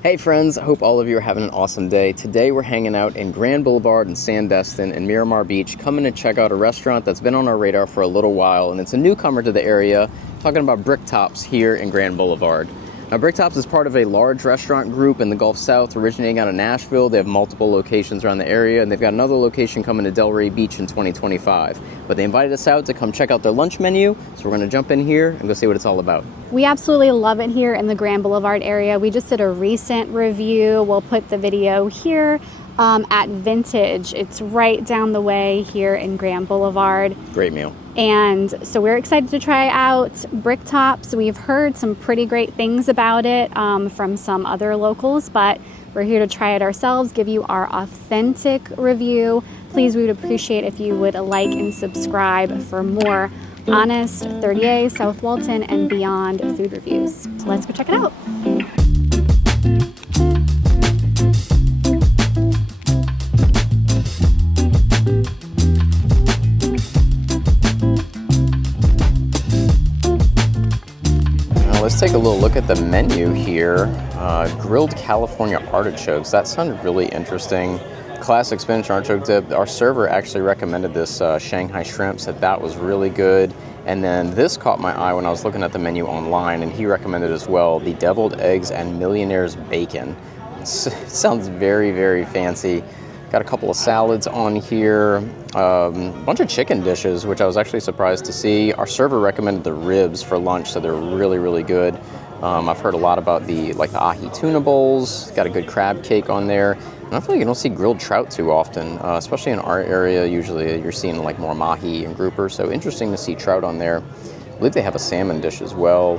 Hey friends, I hope all of you are having an awesome day. Today we're hanging out in Grand Boulevard in Sandestin in Miramar Beach, coming to check out a restaurant that's been on our radar for a little while, and it's a newcomer to the area, talking about Bricktops here in Grand Boulevard. Now, Bricktops is part of a large restaurant group in the Gulf South, originating out of Nashville. They have multiple locations around the area, and they've got another location coming to Delray Beach in 2025. But they invited us out to come check out their lunch menu, so we're going to jump in here and go see what it's all about. We absolutely love it here in the Grand Boulevard area. We just did a recent review. We'll put the video here at Vintage. It's right down the way here in Grand Boulevard. Great meal. And so we're excited to try out Bricktops. We've heard some pretty great things about it from some other locals, but we're here to try it ourselves, give you our authentic review. Please, we would appreciate if you would like and subscribe for more honest 30A, South Walton, and beyond food reviews. So let's go check it out. Let's take a little look at the menu here. Grilled California artichokes. That sounded really interesting. Classic spinach artichoke dip. Our server actually recommended this Shanghai shrimp, said that was really good. And then this caught my eye when I was looking at the menu online, and he recommended as well the deviled eggs and millionaire's bacon. Sounds very, very fancy. Got a couple of salads on here, a bunch of chicken dishes, which I was actually surprised to see. Our server recommended the ribs for lunch, so they're really, really good. I've heard a lot about the ahi tuna bowls. Got a good crab cake on there. And I feel like you don't see grilled trout too often, especially in our area. Usually you're seeing like more mahi and grouper, so interesting to see trout on there. I believe they have a salmon dish as well.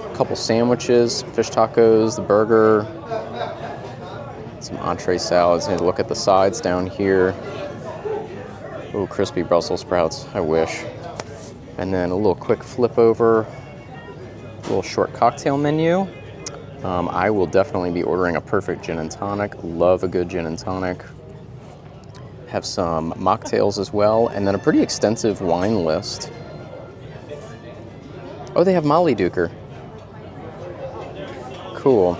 A couple sandwiches, fish tacos, the burger. Some entree salads. Need to look at the sides down here. Oh, crispy Brussels sprouts. I wish. And then a little quick flip over. A little short cocktail menu. I will definitely be ordering a perfect gin and tonic. Love a good gin and tonic. Have some mocktails as well, and then a pretty extensive wine list. Oh, they have Molly Duker. Cool.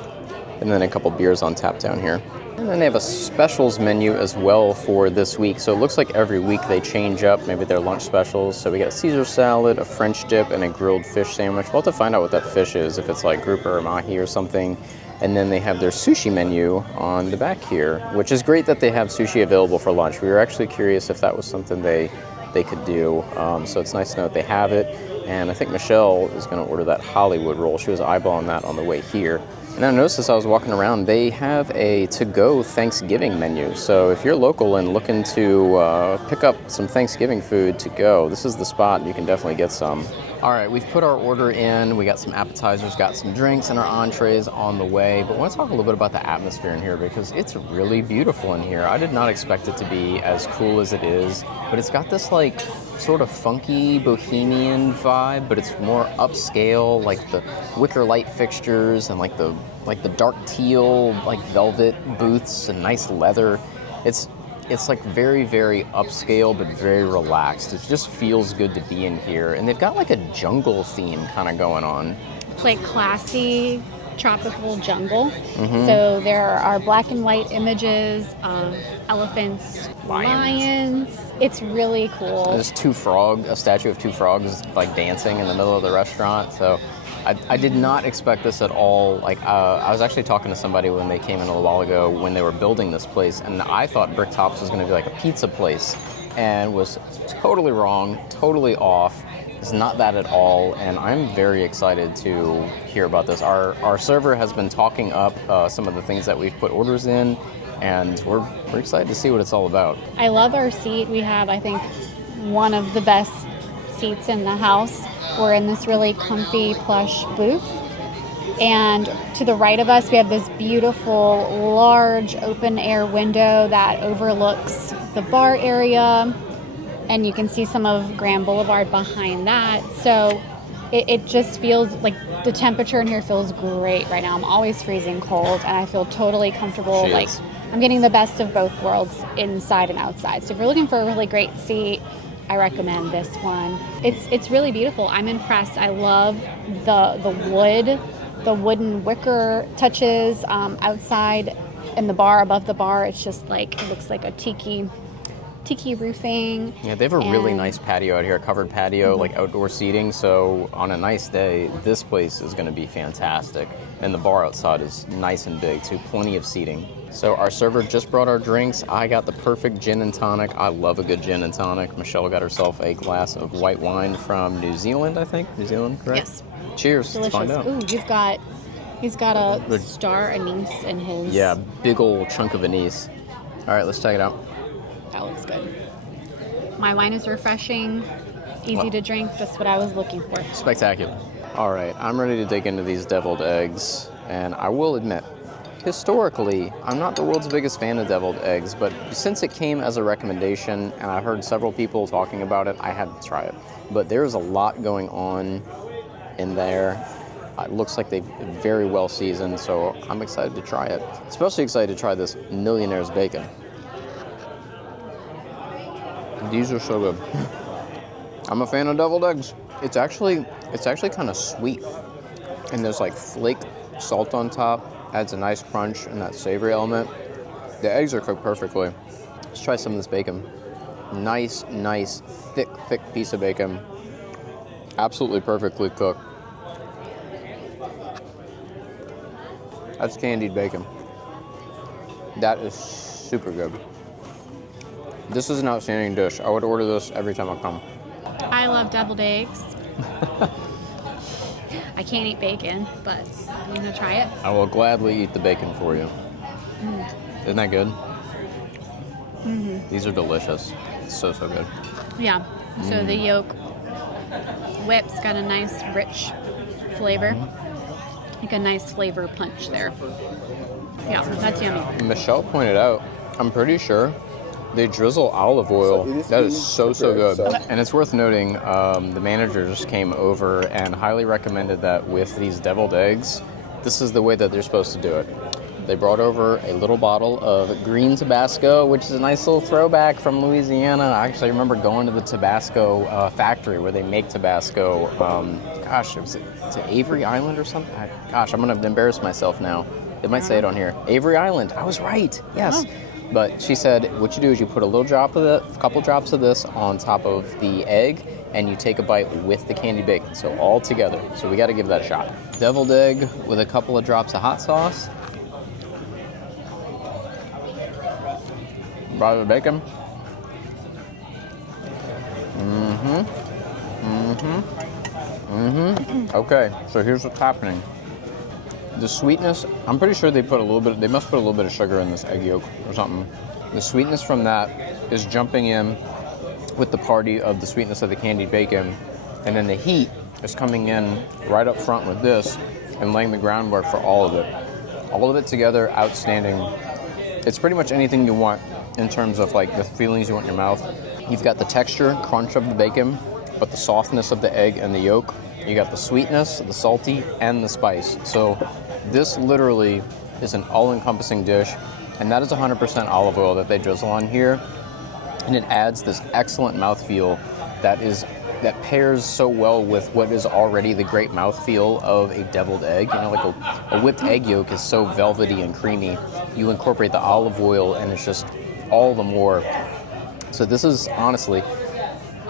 And then a couple beers on tap down here. And then they have a specials menu as well for this week. So it looks like every week they change up maybe their lunch specials. So we got Caesar salad, a French dip, and a grilled fish sandwich. We'll have to find out what that fish is, if it's like grouper or mahi or something. And then they have their sushi menu on the back here, which is great that they have sushi available for lunch. We were actually curious if that was something they could do. So it's nice to know that they have it. And I think Michelle is going to order that Hollywood roll. She was eyeballing that on the way here. And I noticed as I was walking around, they have a to-go Thanksgiving menu. So if you're local and looking to pick up some Thanksgiving food to go, this is the spot. You can definitely get some. All right, we've put our order in. We got some appetizers, got some drinks, and our entrees on the way. But I want to talk a little bit about the atmosphere in here because it's really beautiful in here. I did not expect it to be as cool as it is, but it's got this like sort of funky bohemian vibe, but it's more upscale, like the wicker light fixtures and like the dark teal like velvet booths and nice leather. It's like very, very upscale, but very relaxed. It just feels good to be in here. And they've got like a jungle theme kind of going on. It's like classy tropical jungle. Mm-hmm. So there are black and white images of elephants, lions. It's really cool. There's a statue of two frogs like dancing in the middle of the restaurant. So I did not expect this at all. Like I was actually talking to somebody when they came in a little while ago when they were building this place, and I thought Bricktops was going to be like a pizza place, and was totally wrong, totally off. It's not that at all, and I'm very excited to hear about this. Our server has been talking up some of the things that we've put orders in, and we're excited to see what it's all about. I love our seat. We have, I think, one of the best seats in the house. We're in this really comfy, plush booth. And to the right of us, we have this beautiful, large, open-air window that overlooks the bar area. And you can see some of Grand Boulevard behind that. So it just feels like the temperature in here feels great right now. I'm always freezing cold, and I feel totally comfortable. Like I'm getting the best of both worlds inside and outside. So if you're looking for a really great seat, I recommend this one. It's really beautiful. I'm impressed. I love the wood the wooden wicker touches outside in the bar, above the bar. It's just like, it looks like a tiki roofing. Yeah, they have a really nice patio out here, covered patio, like outdoor seating. So on a nice day, this place is going to be fantastic. And the bar outside is nice and big too, plenty of seating. So our server just brought our drinks. I got the perfect gin and tonic. I love a good gin and tonic. Michelle got herself a glass of white wine from New Zealand, I think. New Zealand, correct? Yes. Cheers. Delicious. Let's find out. Ooh, he's got a star anise in his. Yeah, big old chunk of anise. All right, let's check it out. That looks good. My wine is refreshing, easy to drink. That's what I was looking for. Spectacular. All right, I'm ready to dig into these deviled eggs. And I will admit, historically, I'm not the world's biggest fan of deviled eggs, but since it came as a recommendation and I heard several people talking about it, I had to try it. But there's a lot going on in there. It looks like they're very well seasoned, so I'm excited to try it. Especially excited to try this Millionaire's Bacon. These are so good. I'm a fan of deviled eggs. It's actually kind of sweet, and there's like flaked salt on top. Adds a nice crunch and that savory element. The eggs are cooked perfectly. Let's try some of this bacon. Nice, thick piece of bacon. Absolutely perfectly cooked. That's candied bacon. That is super good. This is an outstanding dish. I would order this every time I come. I love deviled eggs. I can't eat bacon, but I'm gonna try it. I will gladly eat the bacon for you. Isn't that good? These are delicious. It's so good. Yeah. So the yolk whip's got a nice rich flavor. Like a nice flavor punch there. Yeah, that's yummy. Michelle pointed out, I'm pretty sure they drizzle olive oil. That is so good. And it's worth noting, the manager just came over and highly recommended that with these deviled eggs, this is the way that they're supposed to do it. They brought over a little bottle of green Tabasco, which is a nice little throwback from Louisiana. I actually remember going to the Tabasco factory where they make Tabasco. Gosh, was it Avery Island or something? I'm going to embarrass myself now. It might say it on here. Avery Island. I was right. Yes. Oh. But she said what you do is you put a couple drops of this on top of the egg, and you take a bite with the candied bacon. So all together. So we got to give that a shot. Deviled egg with a couple of drops of hot sauce. Brought the bacon. Okay, so here's what's happening. The sweetness, I'm pretty sure they must put a little bit of sugar in this egg yolk or something. The sweetness from that is jumping in with the party of the sweetness of the candied bacon, and then the heat is coming in right up front with this and laying the groundwork for all of it. All of it together, outstanding. It's pretty much anything you want in terms of like the feelings you want in your mouth. You've got the texture, crunch of the bacon, but the softness of the egg and the yolk. You got the sweetness, the salty, and the spice. So this literally is an all-encompassing dish, and that is 100% olive oil that they drizzle on here, and it adds this excellent mouthfeel that pairs so well with what is already the great mouthfeel of a deviled egg. You know, like a whipped egg yolk is so velvety and creamy. You incorporate the olive oil, and it's just all the more. So this is honestly,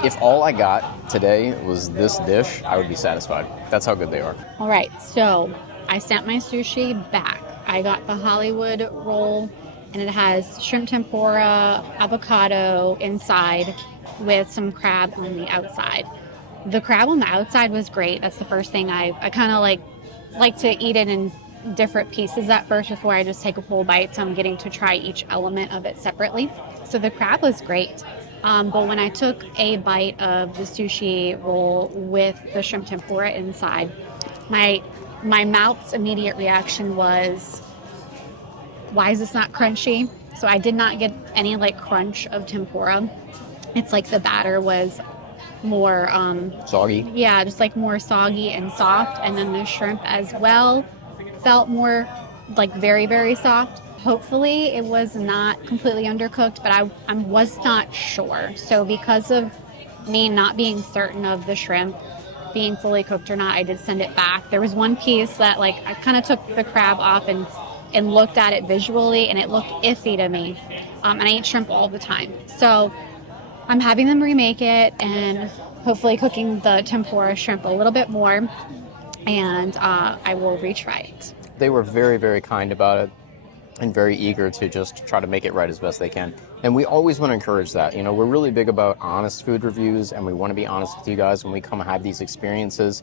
if all I got today was this dish, I would be satisfied. That's how good they are. All right, so I sent my sushi back. I got the Hollywood roll, and it has shrimp tempura, avocado inside with some crab on the outside. The crab on the outside was great. That's the first thing I kind of like to eat it in different pieces at first before I just take a full bite, so I'm getting to try each element of it separately. So the crab was great. But when I took a bite of the sushi roll with the shrimp tempura inside, my mouth's immediate reaction was, why is this not crunchy? So I did not get any like crunch of tempura. It's like the batter was more soggy. Yeah, just like more soggy and soft. And then the shrimp as well felt more like very, very soft. Hopefully it was not completely undercooked, but I was not sure. So because of me not being certain of the shrimp, being fully cooked or not. I did send it back. There was one piece that like I kind of took the crab off and looked at it visually, and it looked iffy to me. And I eat shrimp all the time. So I'm having them remake it and hopefully cooking the tempura shrimp a little bit more, and I will retry it. They were very, very kind about it and very eager to just try to make it right as best they can. And we always want to encourage that. You know, we're really big about honest food reviews, and we want to be honest with you guys when we come and have these experiences.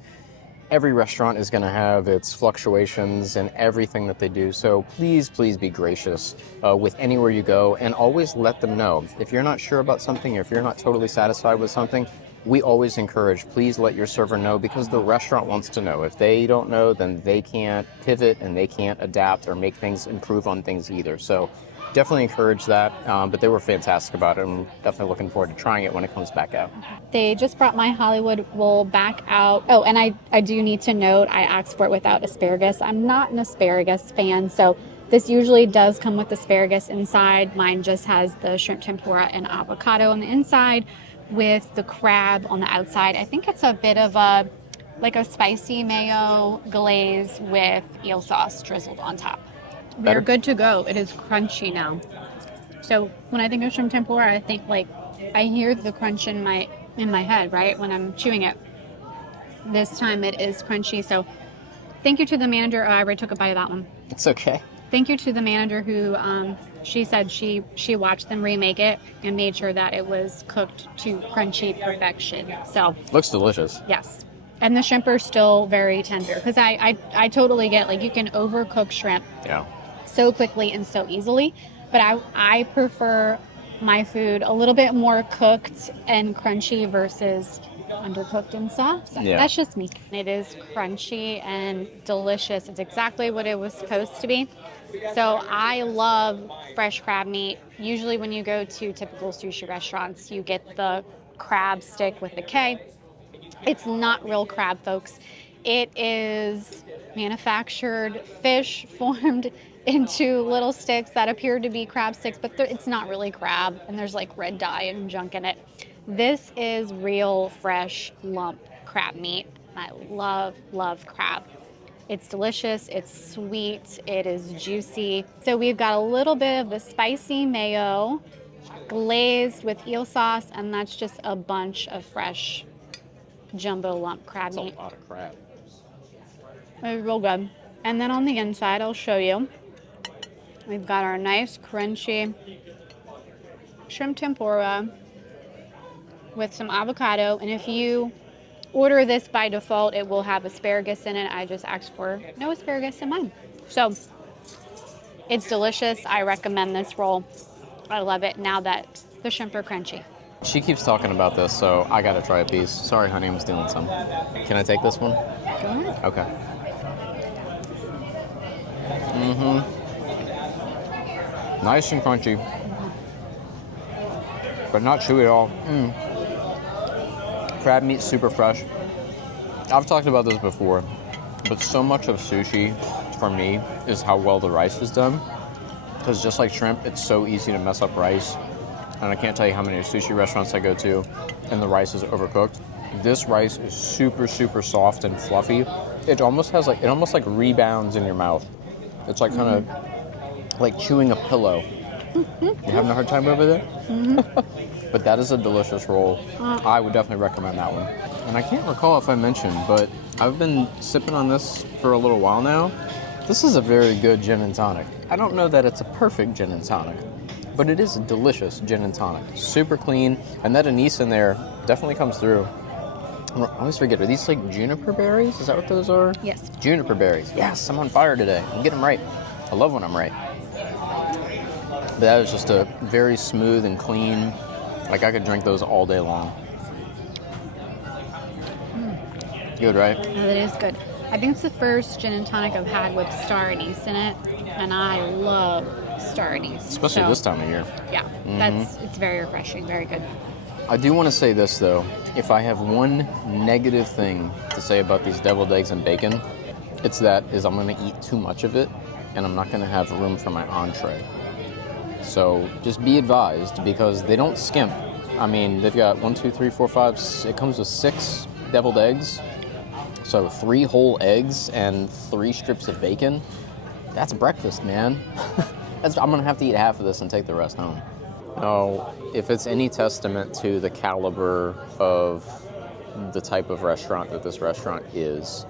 Every restaurant is going to have its fluctuations and everything that they do. So please, please be gracious with anywhere you go, and always let them know. If you're not sure about something, or if you're not totally satisfied with something, we always encourage, please let your server know, because the restaurant wants to know. If they don't know, then they can't pivot and they can't adapt or make things improve on things either. So definitely encourage that. But they were fantastic about it, and definitely looking forward to trying it when it comes back out. They just brought my Hollywood roll back out. Oh, and I do need to note, I asked for it without asparagus. I'm not an asparagus fan, so this usually does come with asparagus inside. Mine just has the shrimp tempura and avocado on the inside with the crab on the outside. I think it's a bit of a spicy mayo glaze with eel sauce drizzled on top. We're good to go. It is crunchy now. So when I think of shrimp tempura, I think I hear the crunch in my head, right, when I'm chewing it. This time it is crunchy. So thank you to the manager. Oh, I already took a bite of that one. It's okay. Thank you to the manager who she said she watched them remake it and made sure that it was cooked to crunchy perfection. So looks delicious. Yes. And the shrimp are still very tender, because I totally get, you can overcook shrimp so quickly and so easily, but I prefer my food a little bit more cooked and crunchy versus undercooked and soft. So that's just me. It is crunchy and delicious. It's exactly what it was supposed to be. So I love fresh crab meat. Usually when you go to typical sushi restaurants, you get the crab stick with the K. It's not real crab, folks. It is manufactured fish formed into little sticks that appear to be crab sticks, but it's not really crab, and there's red dye and junk in it. This is real fresh lump crab meat. I love crab. It's delicious, it's sweet, it is juicy. So we've got a little bit of the spicy mayo glazed with eel sauce, and that's just a bunch of fresh jumbo lump crab meat. That's a lot of crab. It's real good. And then on the inside, I'll show you. We've got our nice crunchy shrimp tempura with some avocado. And if you order this by default, it will have asparagus in it. I just asked for no asparagus in mine. So it's delicious. I recommend this roll. I love it now that the shrimp are crunchy. She keeps talking about this, so I gotta try a piece. Sorry, honey, I'm stealing some. Can I take this one? Go ahead. Okay. Nice and crunchy, but not chewy at all. Crab meat, super fresh. I've talked about this before, but so much of sushi, for me, is how well the rice is done. Because just like shrimp, it's so easy to mess up rice. And I can't tell you how many sushi restaurants I go to and the rice is overcooked. This rice is super, super soft and fluffy. It almost rebounds in your mouth. It's kind of like chewing a pillow. You having a hard time over there? But that is a delicious roll. I would definitely recommend that one. And I can't recall if I mentioned, but I've been sipping on this for a little while now. This is a very good gin and tonic. I don't know that it's a perfect gin and tonic, but it is a delicious gin and tonic. Super clean, and that anise in there definitely comes through. I always forget, are these juniper berries? Is that what those are? Yes. Juniper berries. Yes, I'm on fire today. I'm getting them right. I love when I'm right. But that is just a very smooth and clean, I could drink those all day long. Good, right? It is good. I think it's the first gin and tonic I've had with star anise in it, and I love star anise. Especially this time of year. Yeah, it's very refreshing, very good. I do want to say this, though. If I have one negative thing to say about these deviled eggs and bacon, it's that I'm going to eat too much of it, and I'm not going to have room for my entree. So just be advised, because they don't skimp. I mean, they've got 1, 2, 3, 4, 5, it comes with 6 deviled eggs. So 3 whole eggs and 3 strips of bacon. That's breakfast, man. I'm gonna have to eat half of this and take the rest home. Now, if it's any testament to the caliber of the type of restaurant that this restaurant is,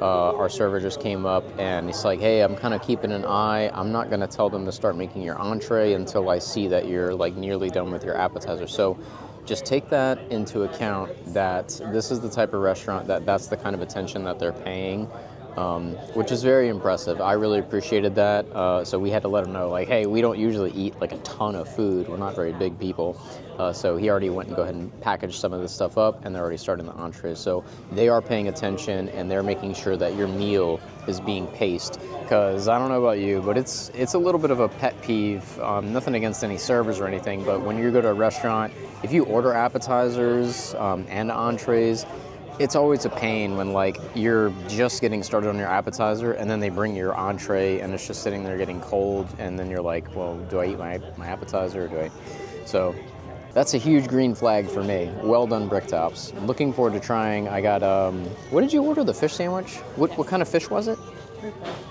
our server just came up and he's like, hey, I'm kind of keeping an eye. I'm not going to tell them to start making your entree until I see that you're like nearly done with your appetizer. So just take that into account, that this is the type of restaurant that's the kind of attention that they're paying, which is very impressive. I really appreciated that. So we had to let them know, like, hey, we don't usually eat like a ton of food. We're not very big people. So he already went and go ahead and packaged some of this stuff up, and they're already starting the entrees. So they are paying attention, and they're making sure that your meal is being paced. Because I don't know about you, but it's a little bit of a pet peeve. Nothing against any servers or anything, but when you go to a restaurant, if you order appetizers and entrees, it's always a pain when like you're just getting started on your appetizer and then they bring you your entree and it's just sitting there getting cold, and then you're like, well, do I eat my appetizer or do I? So that's a huge green flag for me. Well done, Bricktops. Looking forward to trying. I got, what did you order? The fish sandwich? What kind of fish was it?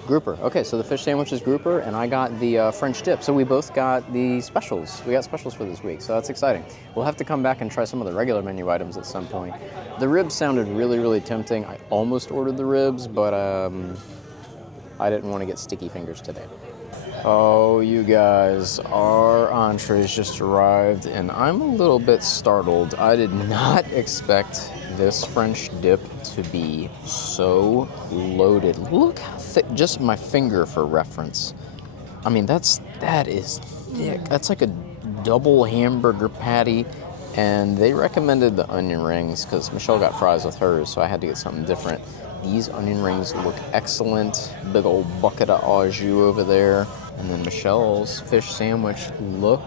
Grouper. Okay, so the fish sandwich is grouper, and I got the French dip. So we both got the specials. We got specials for this week, so that's exciting. We'll have to come back and try some of the regular menu items at some point. The ribs sounded really, really tempting. I almost ordered the ribs, but I didn't want to get sticky fingers today. Oh, you guys, our entrees just arrived, and I'm a little bit startled. I did not expect this French dip to be so loaded. Look how thick, just my finger for reference. I mean, that is thick. That's like a double hamburger patty, and they recommended the onion rings because Michelle got fries with hers, so I had to get something different. These onion rings look excellent. Big old bucket of au jus over there. And then Michelle's fish sandwich. Look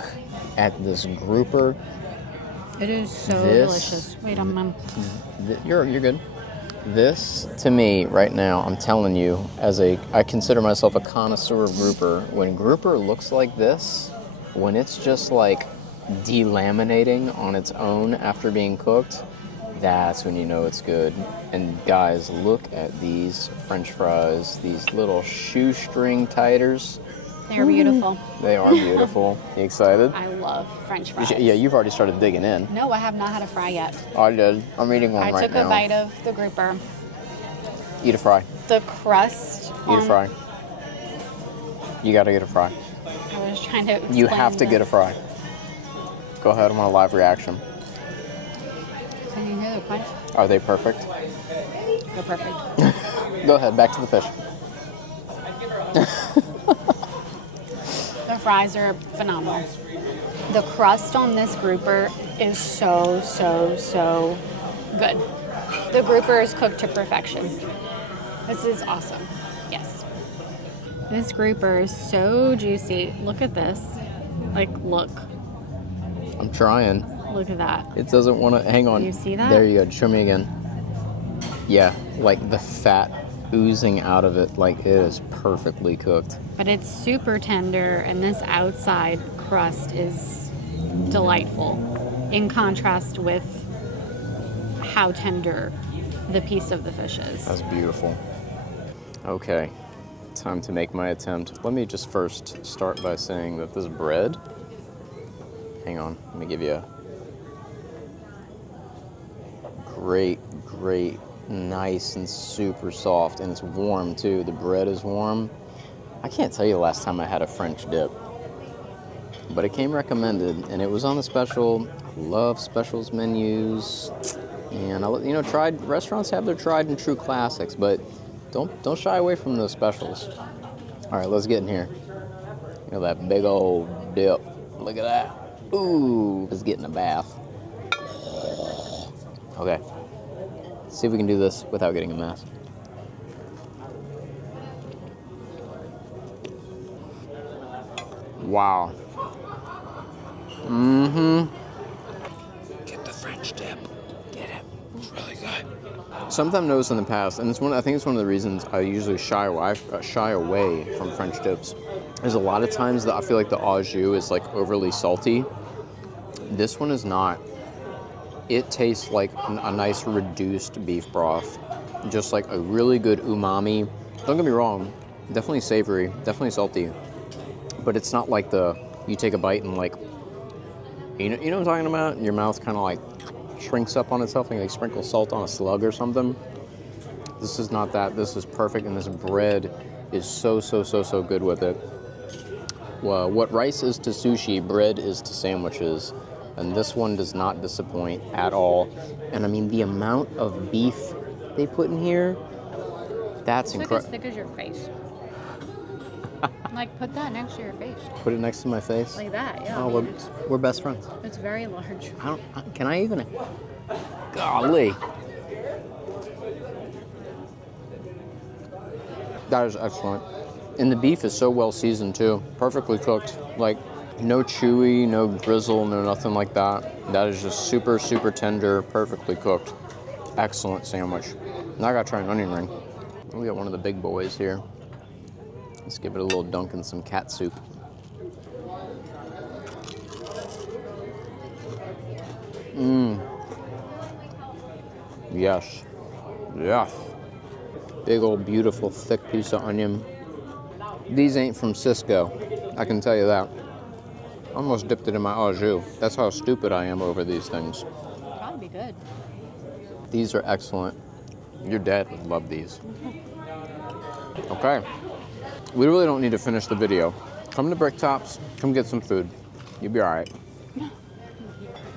at this grouper. It is so delicious. Wait, You're good. This, to me, right now, I'm telling you, I consider myself a connoisseur of grouper. When grouper looks like this, when it's just like delaminating on its own after being cooked, that's when you know it's good. And guys, look at these French fries, these little shoestring titers. They're beautiful. They are beautiful. You excited? I love French fries. Yeah, you've already started digging in. No, I have not had a fry yet. I did. I'm eating one right now. I took a bite of the grouper. Eat a fry. The crust. Eat a fry. You gotta get a fry. I was trying to explain. You have to get a fry. Go ahead, I want a live reaction. Can you hear the crunch? Are they perfect? They're perfect. Go ahead, back to the fish. The fries are phenomenal. The crust on this grouper is so, so, so good. The grouper is cooked to perfection. This is awesome. Yes. This grouper is so juicy. Look at this. Like, look. I'm trying. Look at that. It doesn't want to, hang on. You see that? There you go, show me again. Yeah, like the fat oozing out of it, like it is perfectly cooked. But it's super tender, and this outside crust is delightful in contrast with how tender the piece of the fish is. That's beautiful. Okay, time to make my attempt. Let me just first start by saying that this bread, hang on, let me give you a great, nice and super soft, and it's warm too. The bread is warm. I can't tell you the last time I had a French dip, but it came recommended and it was on the special. I love specials menus, and restaurants have their tried and true classics, but don't shy away from those specials. All right, let's get in here. You know that big old dip. Look at that. Ooh, let's get in a bath. Okay. See if we can do this without getting a mess. Wow. Get the French dip. Get it. It's really good. Something I've noticed in the past, and I think it's one of the reasons I usually shy away from French dips, is a lot of times that I feel like the au jus is like overly salty. This one is not. It tastes like a nice reduced beef broth. just like a really good umami. Don't get me wrong, definitely savory, definitely salty, but it's not like you take a bite and like, you know what I'm talking about? Your mouth kind of like shrinks up on itself and you like sprinkle salt on a slug or something. This is not that. This is perfect, and this bread is so good with it. Well, what rice is to sushi, bread is to sandwiches, and this one does not disappoint at all. And I mean, the amount of beef they put in here, that's incredible. It's like as thick as your face. Like, put that next to your face. Put it next to my face? Like that, yeah. Oh, we're best friends. It's very large. Can I even? Golly. That is excellent. And the beef is so well seasoned too. Perfectly cooked. Like, no chewy, no grizzle, no nothing like that. That is just super tender, perfectly cooked. Excellent sandwich. Now I gotta try an onion ring. We got one of the big boys here. Let's give it a little dunk in some cat soup. Yes. Yes. Big old beautiful thick piece of onion. These ain't from Cisco, I can tell you that. Almost dipped it in my au jus. That's how stupid I am over these things. Probably be good. These are excellent. Your dad would love these. Okay. We really don't need to finish the video. Come to Bricktops, come get some food. You'll be all right.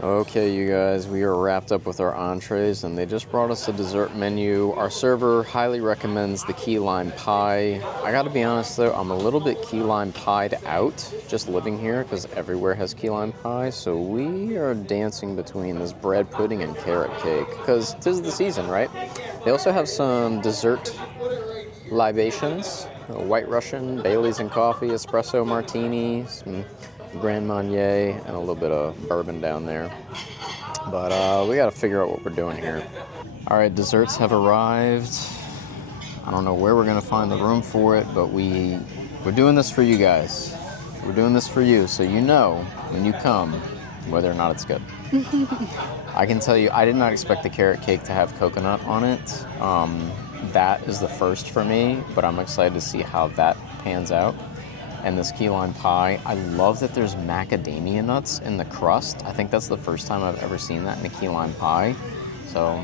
Okay, you guys, we are wrapped up with our entrees, and they just brought us a dessert menu. Our server highly recommends the key lime pie. I gotta be honest though, I'm a little bit key lime pied out just living here because everywhere has key lime pie. So we are dancing between this bread pudding and carrot cake because 'tis the season, right? They also have some dessert libations, White Russian, Bailey's and coffee, espresso martini, some Grand Marnier, and a little bit of bourbon down there. But we gotta figure out what we're doing here. All right, desserts have arrived. I don't know where we're gonna find the room for it, but we're doing this for you guys. We're doing this for you, so you know when you come whether or not it's good. I can tell you, I did not expect the carrot cake to have coconut on it. That is the first for me, but I'm excited to see how that pans out. And this key lime pie, I love that there's macadamia nuts in the crust. I think that's the first time I've ever seen that in a key lime pie. So,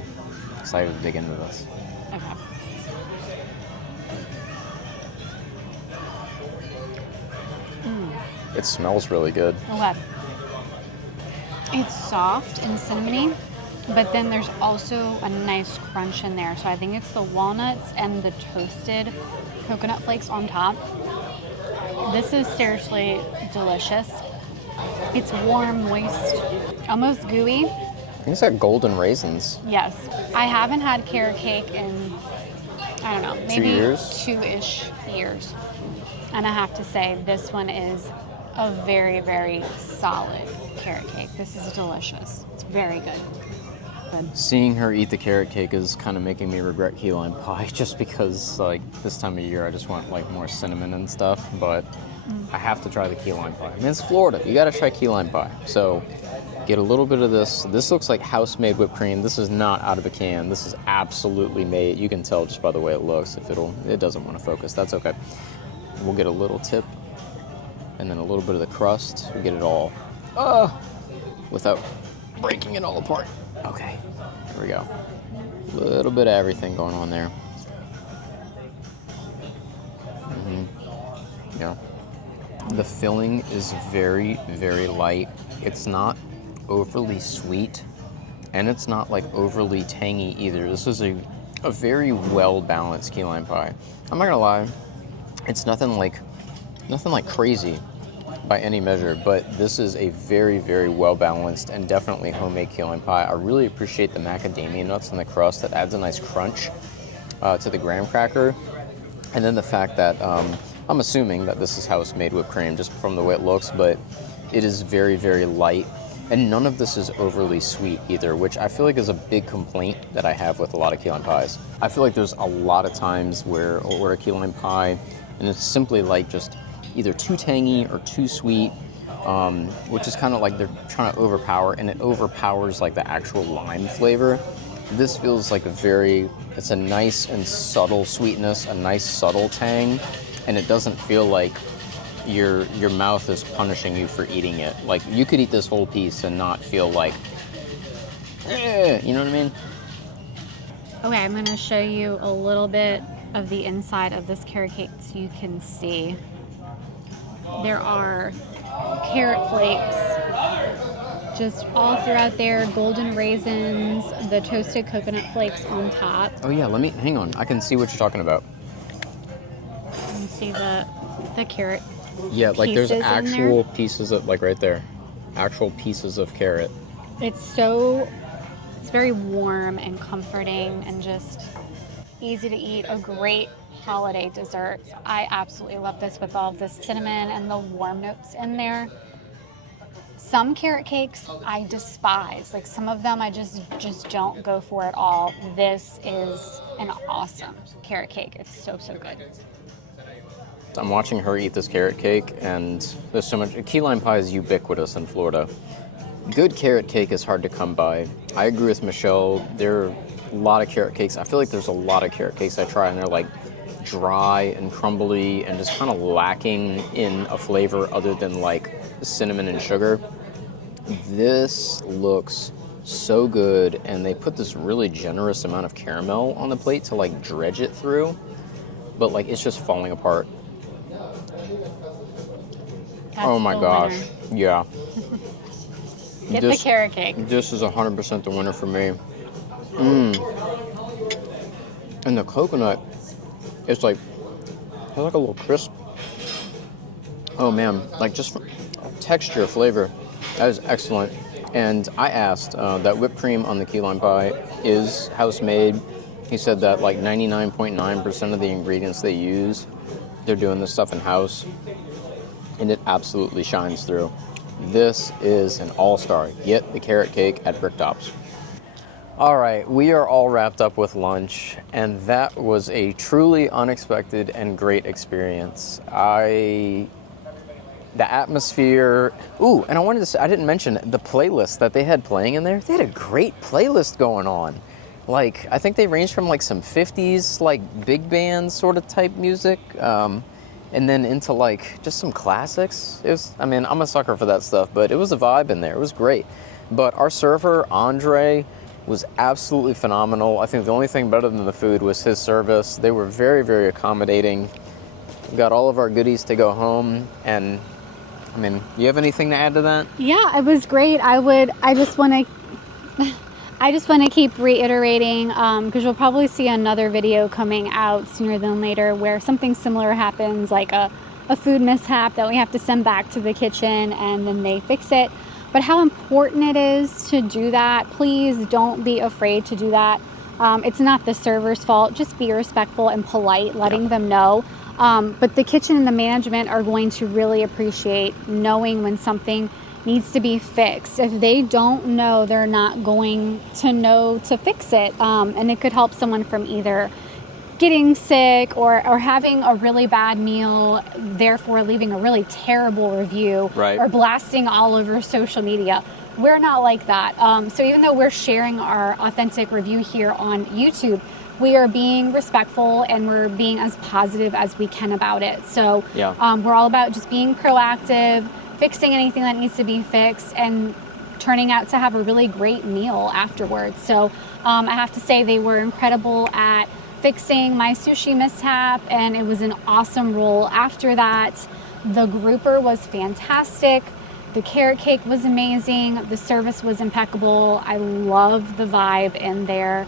excited to dig into this. Okay. It smells really good. Okay. It's soft and cinnamony, but then there's also a nice crunch in there. So I think it's the walnuts and the toasted coconut flakes on top. This is seriously delicious. It's warm, moist, almost gooey. I think it's got golden raisins. Yes. I haven't had carrot cake in, I don't know, maybe 2 years? 2-ish years. And I have to say, this one is a very solid carrot cake. This is delicious. It's very good. Seeing her eat the carrot cake is kind of making me regret key lime pie just because like this time of year I just want like more cinnamon and stuff, but I have to try the key lime pie. I mean, it's Florida. You got to try key lime pie. So get a little bit of this. This looks like house-made whipped cream. This is not out of a can. This is absolutely made. You can tell just by the way it looks. If it doesn't want to focus, that's okay. We'll get a little tip and then a little bit of the crust. We get it all without breaking it all apart. Okay, here we go. A little bit of everything going on there. Yeah. The filling is very light. It's not overly sweet, and it's not like overly tangy either. This is a very well-balanced key lime pie. I'm not gonna lie, it's nothing like crazy by any measure, but this is a very well-balanced and definitely homemade key lime pie. I really appreciate the macadamia nuts in the crust. That adds a nice crunch to the graham cracker. And then the fact that, I'm assuming that this is house-made whipped cream just from the way it looks, but it is very light. And none of this is overly sweet either, which I feel like is a big complaint that I have with a lot of key lime pies. I feel like there's a lot of times where I'll order a key lime pie and it's simply like just either too tangy or too sweet, which is kind of like they're trying to overpower, and it overpowers like the actual lime flavor. This feels like it's a nice and subtle sweetness, a nice subtle tang, and it doesn't feel like your mouth is punishing you for eating it. Like, you could eat this whole piece and not feel like, you know what I mean? Okay, I'm gonna show you a little bit of the inside of this carrot cake so you can see. There are carrot flakes just all throughout there, golden raisins, the toasted coconut flakes on top. Oh yeah, hang on. I can see what you're talking about. You can see the carrot. Yeah, like there's actual pieces of, like right there, actual pieces of carrot. It's very warm and comforting and just easy to eat. A great holiday dessert. I absolutely love this with all of the cinnamon and the warm notes in there. Some carrot cakes I despise. Like, some of them I just don't go for at all. This is an awesome carrot cake. It's so good. I'm watching her eat this carrot cake, and there's so much. Key lime pie is ubiquitous in Florida. Good carrot cake is hard to come by. I agree with Michelle. There are a lot of carrot cakes. I feel like there's a lot of carrot cakes I try, and they're like dry and crumbly and just kind of lacking in a flavor other than like cinnamon and sugar. This looks so good, and they put this really generous amount of caramel on the plate to like dredge it through, but like it's just falling apart. Oh my gosh. Yeah. Get the carrot cake. This is 100% the winner for me. And the coconut, it's like a little crisp. Oh man, like just texture, flavor. That is excellent. And I asked, that whipped cream on the key lime pie is house made. He said that like 99.9% of the ingredients they use, they're doing this stuff in house. And it absolutely shines through. This is an all-star. Get the carrot cake at Bricktop's. All right, we are all wrapped up with lunch, and that was a truly unexpected and great experience. The atmosphere. Ooh, and I wanted to say, I didn't mention the playlist that they had playing in there. They had a great playlist going on. Like, I think they ranged from like some 50s, like big band sort of type music, and then into like just some classics. I'm a sucker for that stuff, but it was a vibe in there. It was great. But our server, Entree, was absolutely phenomenal. I think the only thing better than the food was his service. They were very, very accommodating. We got all of our goodies to go home, and you have anything to add to that? Yeah, it was great. I just want to keep reiterating, because you'll probably see another video coming out sooner than later where something similar happens, like a food mishap that we have to send back to the kitchen and then they fix it. But how important it is to do that. Please don't be afraid to do that. It's not the server's fault. Just be respectful and polite, letting them know. But the kitchen and the management are going to really appreciate knowing when something needs to be fixed. If they don't know, they're not going to know to fix it. And it could help someone from either getting sick or having a really bad meal, therefore leaving a really terrible review, right, or blasting all over social media. We're not like that. So even though we're sharing our authentic review here on YouTube, we are being respectful and we're being as positive as we can about it. So we're all about just being proactive, fixing anything that needs to be fixed, and turning out to have a really great meal afterwards. So I have to say they were incredible at fixing my sushi mishap, and it was an awesome roll after that. The grouper was fantastic. The carrot cake was amazing. The service was impeccable. I love the vibe in there.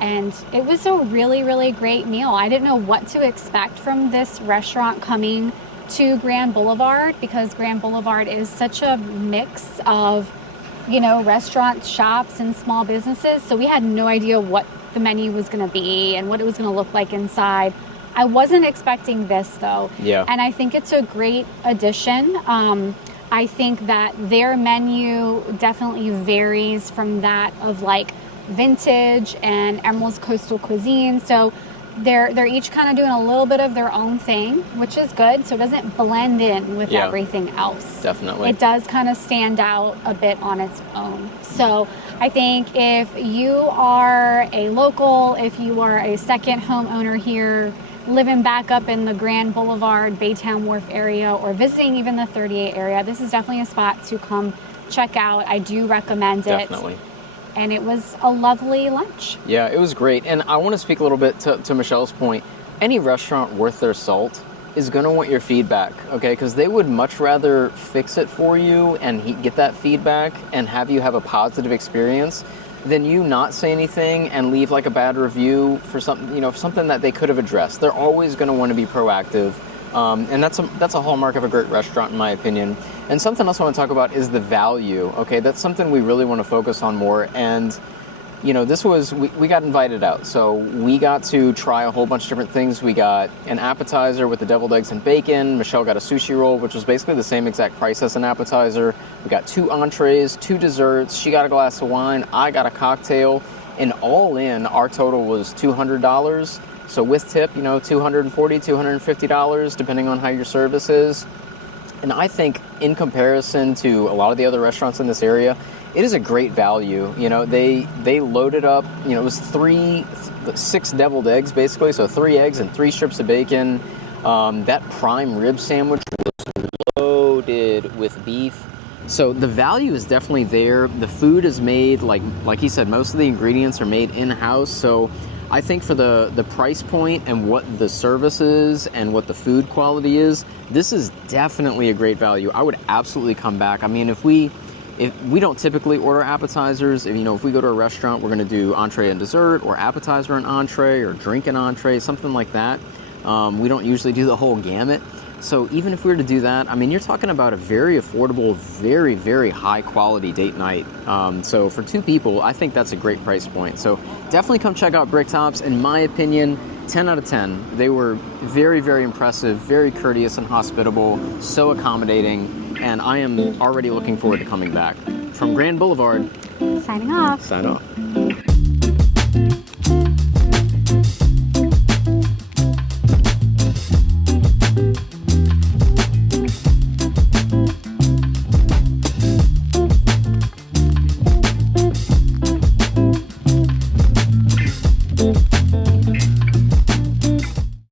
And it was a really, really great meal. I didn't know what to expect from this restaurant coming to Grand Boulevard, because Grand Boulevard is such a mix of, restaurants, shops, and small businesses. So we had no idea what the menu was going to be and what it was going to look like inside. I wasn't expecting this though. Yeah. And I think it's a great addition. I think that their menu definitely varies from that of like Vintage and Emerald's Coastal Cuisine. So they're each kind of doing a little bit of their own thing, which is good. So it doesn't blend in with everything else. Definitely. It does kind of stand out a bit on its own. So I think if you are a local, if you are a second homeowner here, living back up in the Grand Boulevard, Baytown Wharf area, or visiting even the 38 area, this is definitely a spot to come check out. I do recommend it. Definitely. And it was a lovely lunch. Yeah, it was great. And I want to speak a little bit to Michelle's point. Any restaurant worth their salt is going to want your feedback, okay? Because they would much rather fix it for you and get that feedback and have you have a positive experience than you not say anything and leave like a bad review for something, you know, something that they could have addressed. They're always going to want to be proactive. And that's a hallmark of a great restaurant, in my opinion. And something else I want to talk about is the value. Okay, that's something we really want to focus on more. And you know, this was we got invited out, so we got to try a whole bunch of different things. We got an appetizer with the deviled eggs and bacon. Michelle got a sushi roll, which was basically the same exact price as an appetizer. We got 2 entrees, 2 desserts. She got a glass of wine. I got a cocktail. And all in, our total was $200. So with tip, you know, $240, $250, depending on how your service is. And I think in comparison to a lot of the other restaurants in this area, it is a great value. You know, they loaded up, you know, it was 6 deviled eggs basically, so 3 eggs and 3 strips of bacon. That prime rib sandwich was loaded with beef. So the value is definitely there. The food is made, like he said, most of the ingredients are made in-house. So I think for the price point and what the service is and what the food quality is, this is definitely a great value. I would absolutely come back. I mean, if we don't typically order appetizers, if we go to a restaurant, we're going to do entree and dessert, or appetizer and entree, or drink and entree, something like that. We don't usually do the whole gamut. So even if we were to do that, I mean, you're talking about a very affordable, very, very high quality date night. So for 2 people, I think that's a great price point. So definitely come check out Bricktop's. In my opinion, 10 out of 10. They were very, very impressive, very courteous and hospitable, so accommodating, and I am already looking forward to coming back. From Grand Boulevard, Signing off. sign off.